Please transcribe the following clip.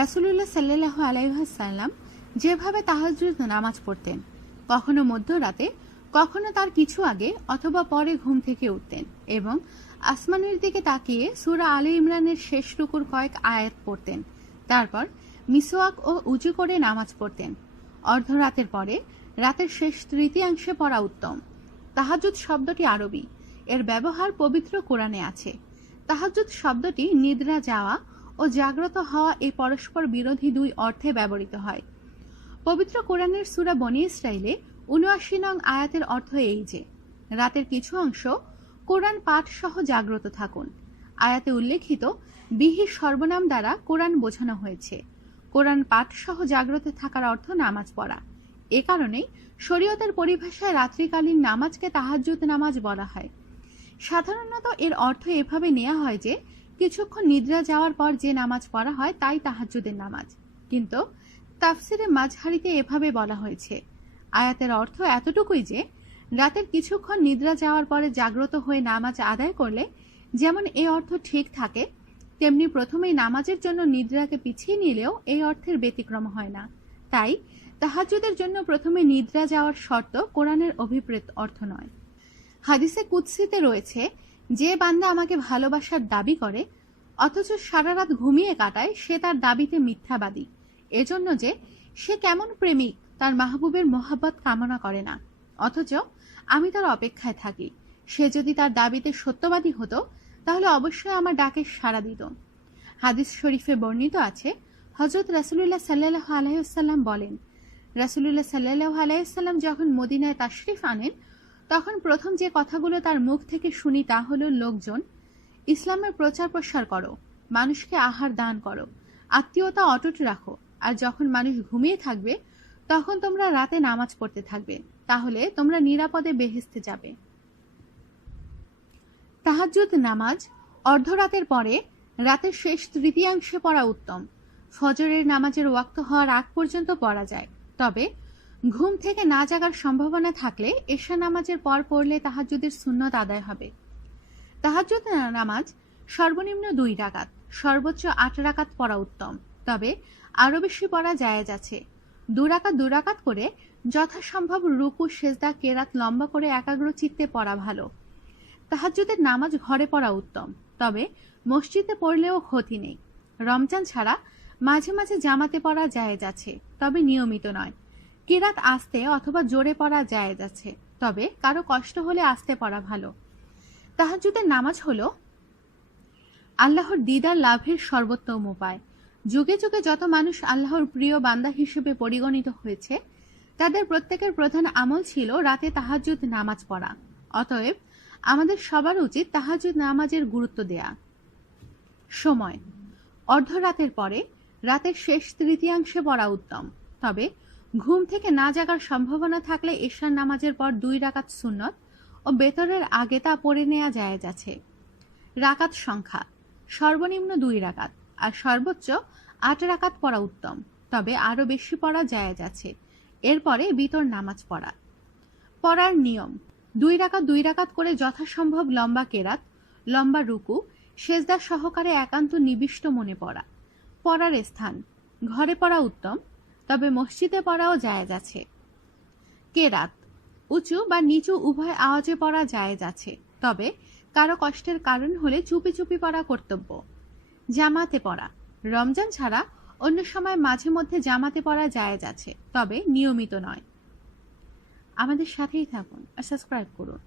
রাসূলুল্লাহ সাল্লাল্লাহু আলাইহি ওয়াসাল্লাম যেভাবে তাহাজ্জুদ নামাজ পড়তেন, কখনো মধ্যরাতে, কখনো তার কিছু আগে অথবা পরে ঘুম থেকে উঠতেন এবং আসমানের দিকে তাকিয়ে সূরা আলে ইমরানের শেষ রুকুর কয়েক আয়াত পড়তেন। তারপর মিসওয়াক ও উজু করে নামাজ পড়তেন। অর্ধরাতের পরে রাতের শেষ তৃতীয়াংশে পড়া উত্তম। তাহাজ্জুদ শব্দটি আরবি, এর ব্যবহার পবিত্র কোরআনে আছে। তাহাজ্জুদ শব্দটি নিদ্রা যাওয়া ও জাগ্রত হওয়া এই পরস্পর বিরোধী দুই অর্থে ব্যবহৃত হয়। পবিত্র কোরআনের সূরা বনী ইসরাইলে ৭৯ নং আয়াতের অর্থ এই যে, রাতের কিছু অংশ কোরআন পাঠ সহ জাগ্রত থাকুন। আয়াতে উল্লেখিত বিহি সর্বনাম দ্বারা কোরআন বোঝানো হয়েছে। কোরআন পাঠ সহ জাগ্রত থাকার অর্থ নামাজ পড়া। এ কারণেই শরীয়তের পরিভাষায় রাত্রিকালীন নামাজকে তাহাজ্জুদ নামাজ বলা হয়। সাধারণত এর অর্থ এভাবে নেওয়া হয় যে, কিছুক্ষণ নিদ্রা যাওয়ার পর যে নামাজ পড়া হয় তাই তাহাজ্জুদের নামাজ। কিন্তু তাফসিরে মাজহারিতে এভাবে বলা হয়েছে, আয়াতের অর্থ এতটুকুই যে, রাতের কিছুক্ষণ নিদ্রা যাওয়ার পরে জাগ্রত হয়ে নামাজ আদায় করলে যেমন এই অর্থ ঠিক থাকে, তেমনি প্রথমেই নামাজের জন্য নিদ্রাকে পিছিয়ে নিলেও এই অর্থের ব্যতিক্রম হয় না। তাই তাহাজ্জুদের জন্য প্রথমে নিদ্রা যাওয়ার শর্ত কোরআনের অভিপ্রেত অর্থ নয়। হাদিসে কুদসিতে রয়েছে, যে বান্দা আমাকে ভালোবাসার দাবি করে অথচ সারা রাত ঘুমিয়ে কাটায়, সে তার দাবিতে মিথ্যাবাদী। এজন্য যে সে কেমন প্রেমিক তার মাহবুবের মোহাব্বত কামনা করে না, অথচ আমি তার অপেক্ষায় থাকি। সে যদি তার দাবিতে সত্যবাদী হতো তাহলে অবশ্যই আমার ডাকে সাড়া দিত। হাদিস শরীফে বর্ণিত আছে, হযরত রাসূলুল্লাহ সাল্লাল্লাহু আলাইহি ওয়াসাল্লাম বলেন, রাসূলুল্লাহ সাল্লাল্লাহু আলাইহি ওয়াসাল্লাম যখন মদিনায় তাশরিফ আনেন, তখন প্রথম যে কথাগুলো তার মুখ থেকে শুনি তা হলো, লোকজন, ইসলামের প্রচার প্রসার করো, মানুষকে আহার দান করো, আত্মীয়তা অটুট রাখো, আর যখন মানুষ ঘুমিয়ে থাকবে তখন তোমরা রাতে নামাজ পড়তে থাকবে, তাহলে তোমরা নিরাপদে বেহেশতে যাবে। তাহাজ্জুদ নামাজ অর্ধরাতের পরে রাতের শেষ তৃতীয়াংশে পড়া উত্তম। ফজরের নামাজের ওয়াক্ত হওয়ার আগ পর্যন্ত পড়া যায়, তবে ঘুম থেকে না জাগার সম্ভাবনা থাকলে এশা নামাজের পর পড়লে তাহাজ্জুদের সুন্নত আদায় হবে। তাহাজ্জুদ নামাজ সর্বনিম্ন ২ রাকাত, সর্বোচ্চ ৮ রাকাত পড়া উত্তম, তবে আরো বেশি পড়া জায়েজ আছে। ২ রাকাত করে যথাসম্ভব রুকু, সেজদা, কেরাত লম্বা করে একাগ্র চিত্তে পড়া ভালো। তাহাজ্জুদের নামাজ ঘরে পড়া উত্তম, তবে মসজিদে পড়লেও ক্ষতি নেই। রমজান ছাড়া মাঝে মাঝে জামাতে পড়া জায়েজ আছে, তবে নিয়মিত নয়। কেরাত আস্তে অথবা জোরে পড়া জায়েজ আছে, তবে কারো কষ্ট হলে আস্তে পড়া ভালো। তাহাজ্জুদের নামাজ হলো আল্লাহর দিদার লাভের সর্বোত্তম উপায়। যুগে যুগে যত মানুষ আল্লাহর প্রিয় বান্দা হিসেবে পরিগণিত হয়েছে, তাদের প্রত্যেকের প্রধান আমল ছিল রাতে তাহাজ্জুদ নামাজ পড়া। অতএব আমাদের সবার উচিত তাহাজ্জুদ নামাজের গুরুত্ব দেয়া। সময় অর্ধরাতের পরে রাতের শেষ তৃতীয়াংশে পড়া উত্তম, তবে ঘুম থেকে না জাগার সম্ভাবনা থাকলে এশার নামাজের পর ২ রাকাত সুন্নত ও বেতরের আগে তা পড়ে নেওয়া জায়েজ আছে। রাকাত সংখ্যা সর্বনিম্ন ২ রাকাত আর সর্বোচ্চ ৮ রাকাত পড়া উত্তম, তবে আরো বেশি পড়া জায়েজ আছে। এরপরে বিতর নামাজ পড়া। পড়ার নিয়ম: ২ রাকাত করে যথাসম্ভব লম্বা কেরাত, লম্বা রুকু, সেজদা সহকারে একান্ত নিবিষ্ট মনে পড়া। পড়ার স্থান: ঘরে পড়া উত্তম, তবে মসজিদে পড়াও জায়েজ আছে। কেরাত উঁচু বা নিচু উভয় আওয়াজে পড়া জায়েজ আছে, তবে কারো কষ্টের কারণ হলে চুপি চুপি পড়া কর্তব্য। জামাতে পড়া: রমজান ছাড়া অন্য সময় মাঝে মধ্যে জামাতে পড়া জায়েজ আছে, তবে নিয়মিত নয়। আমাদের সাথেই থাকুন আর সাবস্ক্রাইব করুন।